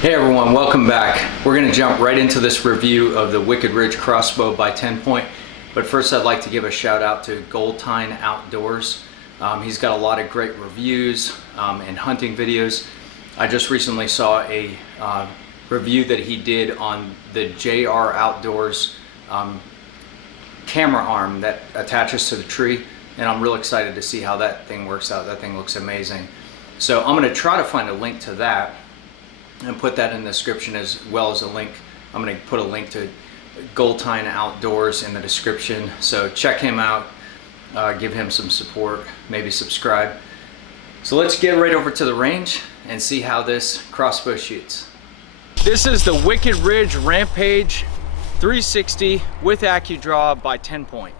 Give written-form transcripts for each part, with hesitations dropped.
Hey everyone, welcome back. We're going to jump right into this review of the Wicked Ridge Crossbow by 10 Point. But first I'd like to give a shout out to Goltine Outdoors. He's got a lot of great reviews and hunting videos. I just recently saw a review that he did on the JR Outdoors camera arm that attaches to the tree, and I'm real excited to see how that thing works out. That thing looks amazing. So I'm going to try to find a link to that and put that in the description, as well as a link. I'm going to put a link to Goltine Outdoors in the description. So check him out, give him some support, maybe subscribe. So let's get right over to the range and see how this crossbow shoots. This is the Wicked Ridge Rampage 360 with Acudraw by 10 Point.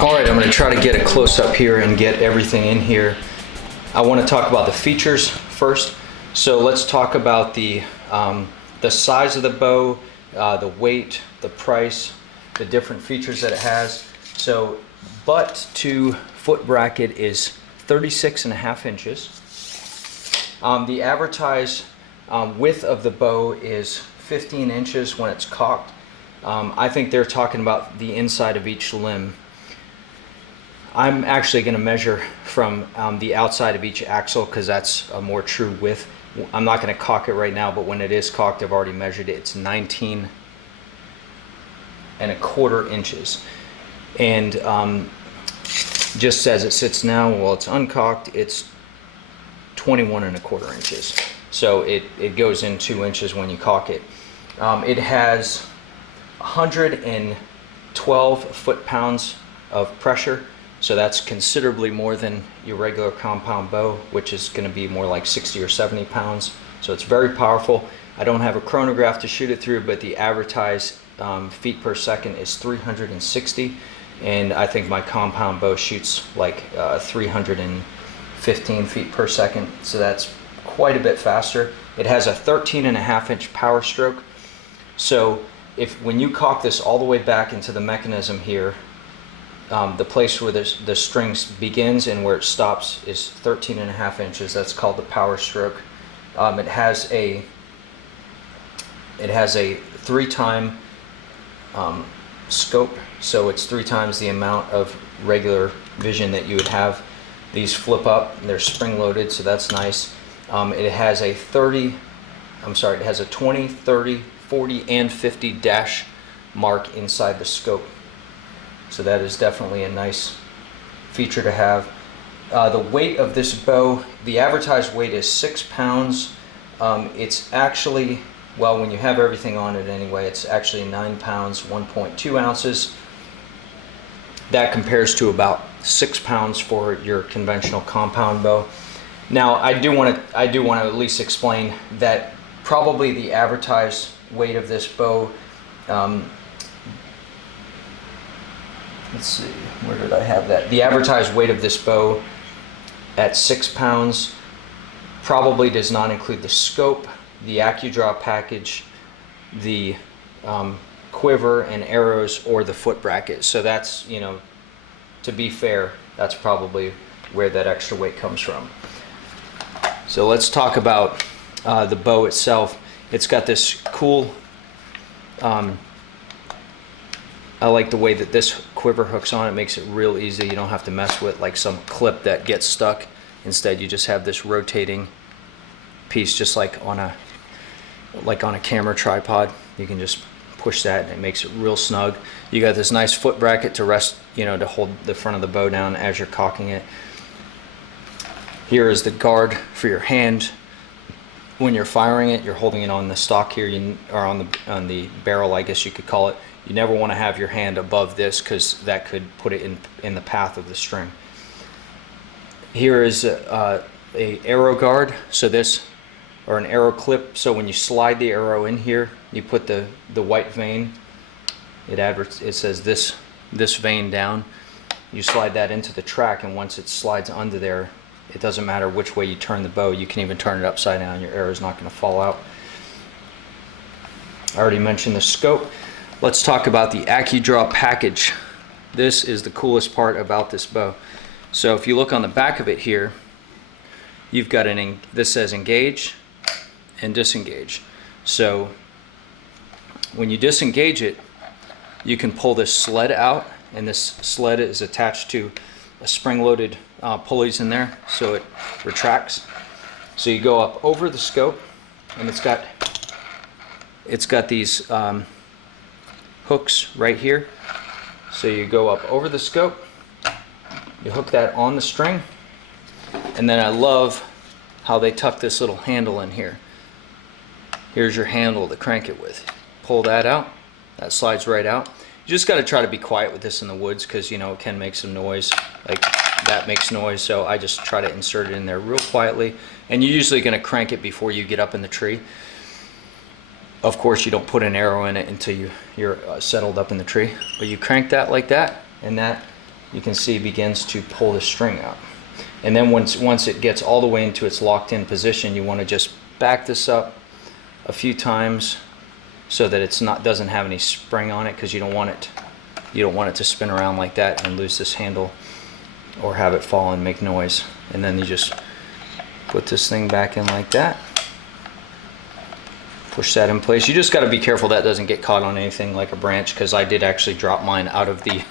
All right, I'm going to try to get a close up here and get everything in here. I want to talk about the features first. So let's talk about the size of the bow, the weight, the price, the different features that it has. So butt to foot bracket is 36.5 inches. The advertised width of the bow is 15 inches when it's cocked. I think they're talking about the inside of each limb. I'm actually going to measure from the outside of each axle, because that's a more true width. I'm not going to cock it right now, but when it is cocked, I've already measured it. It's 19.25 inches. And just as it sits now, while it's uncocked, it's 21.25 inches. So it goes in 2 inches when you cock it. It has 112 foot-pounds of pressure. So that's considerably more than your regular compound bow, which is going to be more like 60 or 70 pounds. So it's very powerful. I don't have a chronograph to shoot it through, but the advertised feet per second is 360. And I think my compound bow shoots like 315 feet per second. So that's quite a bit faster. It has a 13.5 inch power stroke. So when you cock this all the way back into the mechanism here, the place where the strings begins and where it stops is 13.5 inches. That's called the power stroke. It has a 3-time scope, so it's 3 times the amount of regular vision that you would have. These flip up, and they're spring loaded, so that's nice. It has a 20, 30, 40, and 50 dash mark inside the scope. So that is definitely a nice feature to have. The weight of this bow, the advertised weight is 6 pounds. It's actually, well, when you have everything on it anyway, it's actually 9 pounds, 1.2 ounces. That compares to about 6 pounds for your conventional compound bow. Now, I do want to at least explain that probably the advertised weight of this bow, let's see, where did I have that? The advertised weight of this bow at 6 pounds probably does not include the scope, the Acudraw package, the quiver and arrows, or the foot bracket. So that's, to be fair, that's probably where that extra weight comes from. So let's talk about the bow itself. It's got this cool, I like the way that this quiver hooks on. It makes it real easy. You don't have to mess with like some clip that gets stuck. Instead, you just have this rotating piece, just like on a camera tripod. You can just push that and it makes it real snug. You got this nice foot bracket to rest, to hold the front of the bow down as you're cocking it. Here is the guard for your hand. when you're firing it, you're holding it on the stock here, or on the barrel, I guess you could call it. You never want to have your hand above this, because that could put it in the path of the string. Here is a arrow guard, so this, or an arrow clip. So when you slide the arrow in here, you put the white vein. It says this vein down. You slide that into the track, and once it slides under there, it doesn't matter which way you turn the bow. You can even turn it upside down. Your arrow is not going to fall out. I already mentioned the scope. Let's talk about the Acudraw package. This is the coolest part about this bow. So if you look on the back of it here, you've got this says engage and disengage. So when you disengage it, you can pull this sled out, and this sled is attached to a spring-loaded pulleys in there, so it retracts. So you go up over the scope, and it's got these hooks right here. So you go up over the scope, you hook that on the string, and then I love how they tuck this little handle in here. Here's your handle to crank it with. Pull that out, that slides right out. You just got to try to be quiet with this in the woods, because it can make some noise. Like that makes noise, so I just try to insert it in there real quietly. And you're usually going to crank it before you get up in the tree. Of course, you don't put an arrow in it until you're settled up in the tree. But you crank that like that, and that, you can see, begins to pull the string out. And then once it gets all the way into its locked in position, you want to just back this up a few times, so that doesn't have any spring on it, because you don't want it to spin around like that and lose this handle, or have it fall and make noise. And then you just put this thing back in like that, push that in place. You just got to be careful that doesn't get caught on anything like a branch, because I did actually drop mine out of the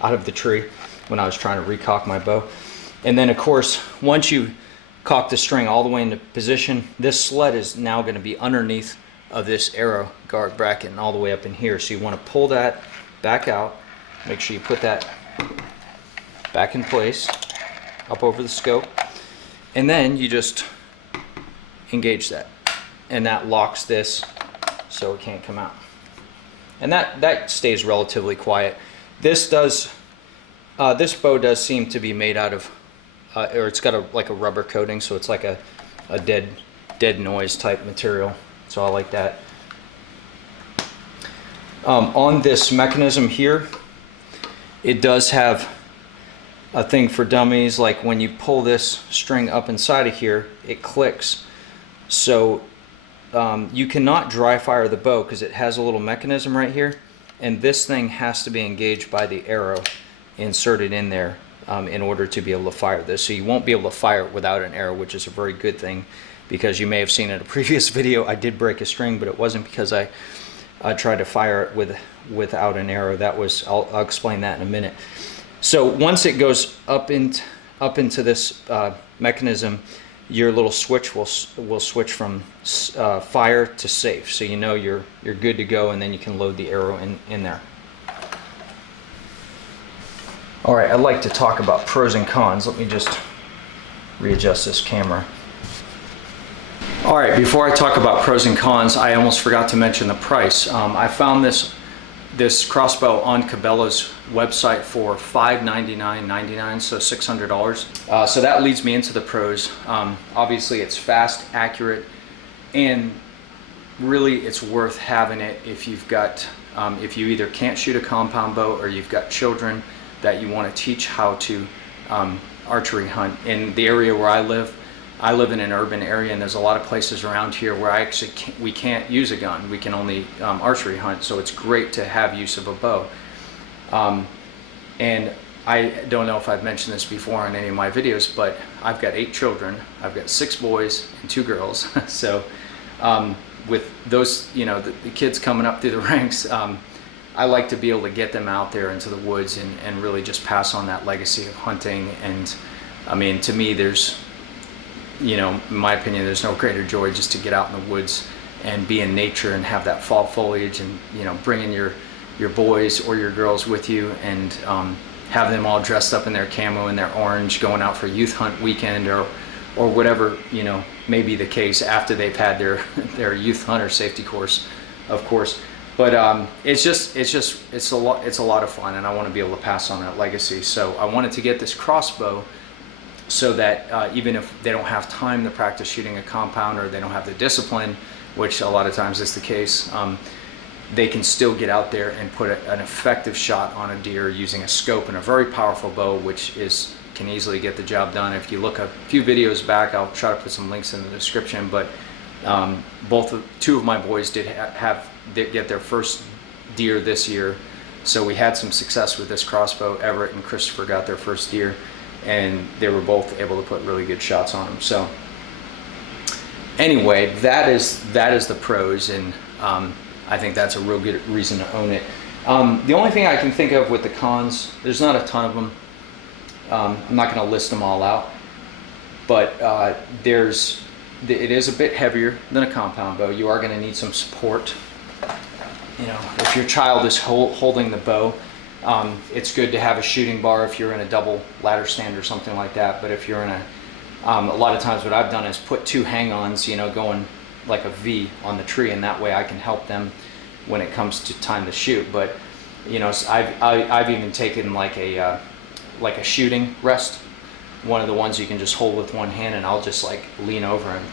out of the tree when I was trying to recock my bow. And then of course, once you cock the string all the way into position, this sled is now going to be underneath of this arrow guard bracket and all the way up in here. So you want to pull that back out, make sure you put that back in place up over the scope, and then you just engage that, and that locks this so it can't come out. And that stays relatively quiet. This bow does seem to be made out of or it's got like a rubber coating, so it's like a dead noise type material. So I like that. On this mechanism here, it does have a thing for dummies. Like when you pull this string up inside of here, it clicks. So you cannot dry fire the bow because it has a little mechanism right here, and this thing has to be engaged by the arrow inserted in there in order to be able to fire this. So you won't be able to fire it without an arrow, which is a very good thing, because you may have seen in a previous video I did break a string, but it wasn't because I tried to fire it without an arrow. That was, I'll explain that in a minute. So once it goes up into this mechanism, your little switch will switch from fire to safe, so you know you're good to go, and then you can load the arrow in there. All right, I'd like to talk about pros and cons. Let me just readjust this camera. All right, before I talk about pros and cons, I almost forgot to mention the price. I found this crossbow on Cabela's website for $599.99, so $600. So that leads me into the pros. Obviously, it's fast, accurate, and really it's worth having it if you've got, if you either can't shoot a compound bow or you've got children that you want to teach how to archery hunt. In the area where I live in an urban area, and there's a lot of places around here where we can't use a gun. We can only archery hunt, so it's great to have use of a bow. And I don't know if I've mentioned this before on any of my videos, but I've got 8 children. I've got 6 boys and 2 girls. So with those, you know, the kids coming up through the ranks, I like to be able to get them out there into the woods and really just pass on that legacy of hunting. And I mean, to me, there's, you know, in my opinion, there's no greater joy just to get out in the woods and be in nature and have that fall foliage, and, you know, bringing your boys or your girls with you, and have them all dressed up in their camo and their orange, going out for youth hunt weekend, or or whatever, you know, may be the case after they've had their youth hunter safety course, of course. But it's a lot of fun, and I want to be able to pass on that legacy. So I wanted to get this crossbow so that even if they don't have time to practice shooting a compound, or they don't have the discipline, which a lot of times is the case, they can still get out there and put an effective shot on a deer using a scope and a very powerful bow, which can easily get the job done. If you look a few videos back, I'll try to put some links in the description, but two of my boys did get their first deer this year. So we had some success with this crossbow. Everett and Christopher got their first deer, and they were both able to put really good shots on them. So anyway, that is the pros, and I think that's a real good reason to own it. The only thing I can think of with the cons, there's not a ton of them. I'm not going to list them all out, but it is a bit heavier than a compound bow. You are going to need some support. You know, if your child is holding the bow, it's good to have a shooting bar if you're in a double ladder stand or something like that. But if you're in a lot of times what I've done is put two hang-ons, you know, going like a V on the tree, and that way I can help them when it comes to time to shoot. But you know, I've even taken like a shooting rest, one of the ones you can just hold with one hand, and I'll just like lean over and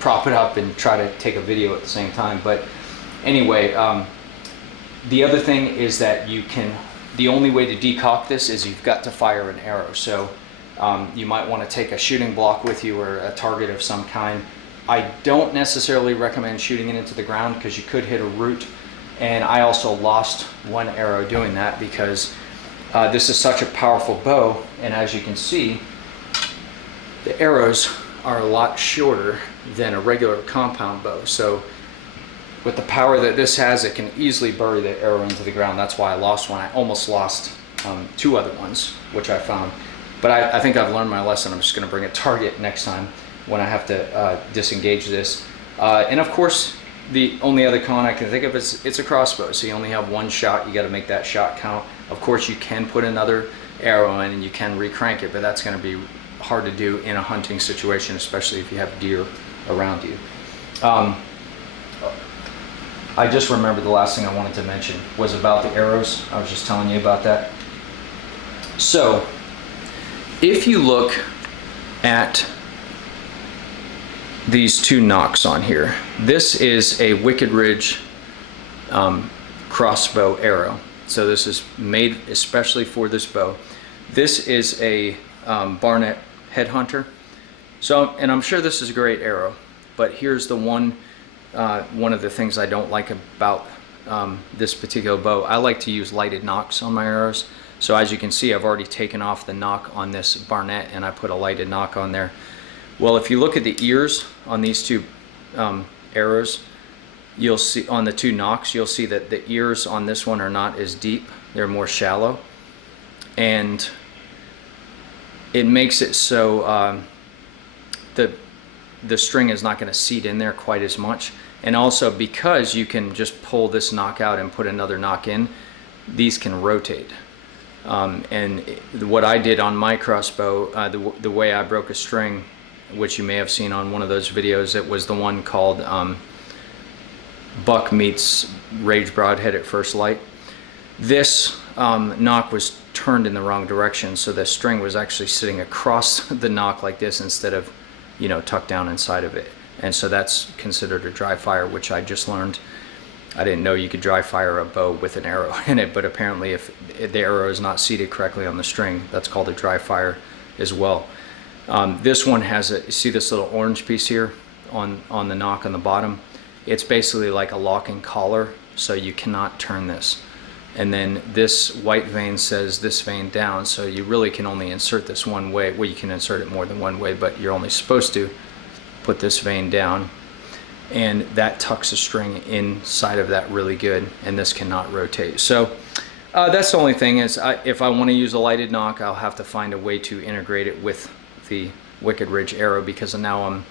prop it up and try to take a video at the same time. But anyway, the other thing is that the only way to decock this is you've got to fire an arrow. So you might want to take a shooting block with you, or a target of some kind. I don't necessarily recommend shooting it into the ground, because you could hit a root, and I also lost one arrow doing that, because this is such a powerful bow, and as you can see, the arrows are a lot shorter than a regular compound bow. So with the power that this has, it can easily bury the arrow into the ground. That's why I lost one. I almost lost two other ones, which I found. But I think I've learned my lesson. I'm just going to bring a target next time when I have to disengage this. And of course, the only other con I can think of is it's a crossbow, so you only have one shot. You got to make that shot count. Of course, you can put another arrow in and you can recrank it, but that's going to be hard to do in a hunting situation, especially if you have deer around you. I just remembered the last thing I wanted to mention was about the arrows. I was just telling you about that. So if you look at these two nocks on here, this is a Wicked Ridge crossbow arrow. So this is made especially for this bow. This is a Barnett Headhunter. So, and I'm sure this is a great arrow, but here's the one of the things I don't like about this particular bow. I like to use lighted nocks on my arrows. So as you can see, I've already taken off the nock on this Barnett, and I put a lighted nock on there. Well, if you look at the ears on these two arrows, you'll see on the two nocks, you'll see that the ears on this one are not as deep. They're more shallow, and it makes it so the string is not going to seat in there quite as much. And also, because you can just pull this nock out and put another nock in, these can rotate. And what I did on my crossbow, the way I broke a string, which you may have seen on one of those videos, it was the one called Buck Meets Rage Broadhead at First Light. This nock was turned in the wrong direction, so the string was actually sitting across the nock like this instead of, you know, tucked down inside of it. And so that's considered a dry fire, which I just learned. I didn't know you could dry fire a bow with an arrow in it, but apparently if the arrow is not seated correctly on the string, that's called a dry fire as well. This one has you see this little orange piece here on the nock on the bottom? It's basically like a locking collar, so you cannot turn this. And then this white vein says this vein down, so you really can only insert this one way. Well, you can insert it more than one way, but you're only supposed to put this vein down, and that tucks the string inside of that really good, and this cannot rotate. So that's the only thing is, if I want to use a lighted nock, I'll have to find a way to integrate it with the Wicked Ridge arrow, because now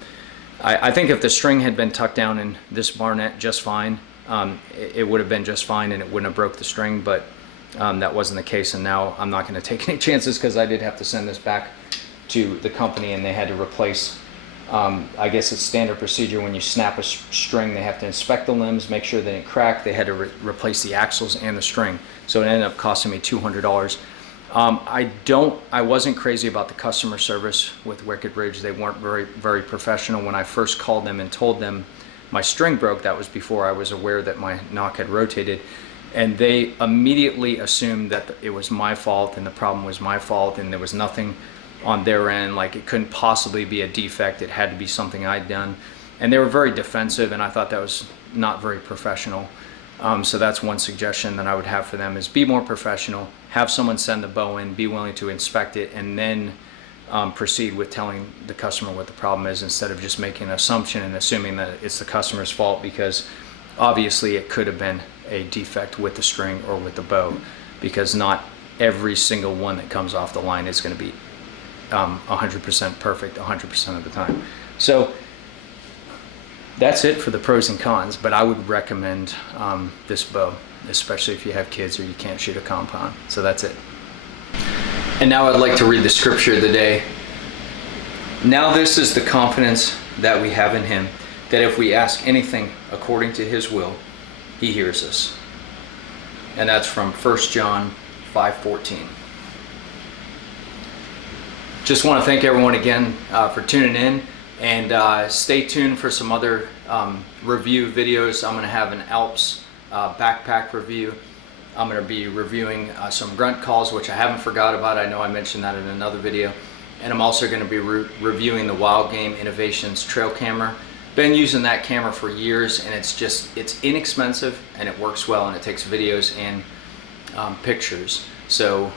I think if the string had been tucked down in this Barnett just fine, it would have been just fine and it wouldn't have broke the string, but that wasn't the case. And now I'm not going to take any chances, because I did have to send this back to the company and they had to replace I guess it's standard procedure when you snap a string, they have to inspect the limbs, make sure they didn't crack. They had to replace the axles and the string. So it ended up costing me $200. I wasn't crazy about the customer service with Wicked Ridge. They weren't very professional. When I first called them and told them my string broke, that was before I was aware that my knock had rotated, and they immediately assumed that it was my fault and the problem was my fault and there was nothing on their end, like it couldn't possibly be a defect, it had to be something I'd done. And they were very defensive, and I thought that was not very professional. So that's one suggestion that I would have for them, is be more professional, have someone send the bow in, be willing to inspect it, and then proceed with telling the customer what the problem is, instead of just making an assumption and assuming that it's the customer's fault, because obviously it could have been a defect with the string or with the bow, because not every single one that comes off the line is going to be 100% perfect 100% of the time. So that's it for the pros and cons, but I would recommend this bow, especially if you have kids or you can't shoot a compound. So that's it. And now I'd like to read the scripture of the day. Now this is the confidence that we have in him, that if we ask anything according to his will, he hears us. And that's from 1 John 5:14. Just want to thank everyone again for tuning in, and stay tuned for some other review videos. I'm going to have an Alps backpack review. I'm going to be reviewing some grunt calls, which I haven't forgot about. I know I mentioned that in another video. And I'm also going to be reviewing the Wild Game Innovations trail camera. Been using that camera for years, and it's inexpensive and it works well, and it takes videos and pictures. So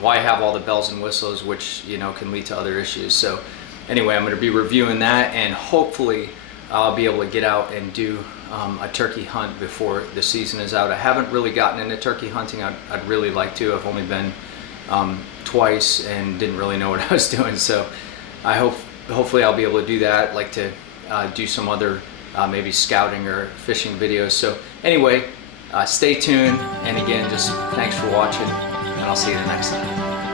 why have all the bells and whistles, which can lead to other issues. So anyway, I'm going to be reviewing that, and hopefully I'll be able to get out and do a turkey hunt before the season is out. I haven't really gotten into turkey hunting. I'd really like to. I've only been twice and didn't really know what I was doing. So I hopefully I'll be able to do that. I'd like to do some other maybe scouting or fishing videos. So anyway, stay tuned, and again, just thanks for watching, and I'll see you the next time.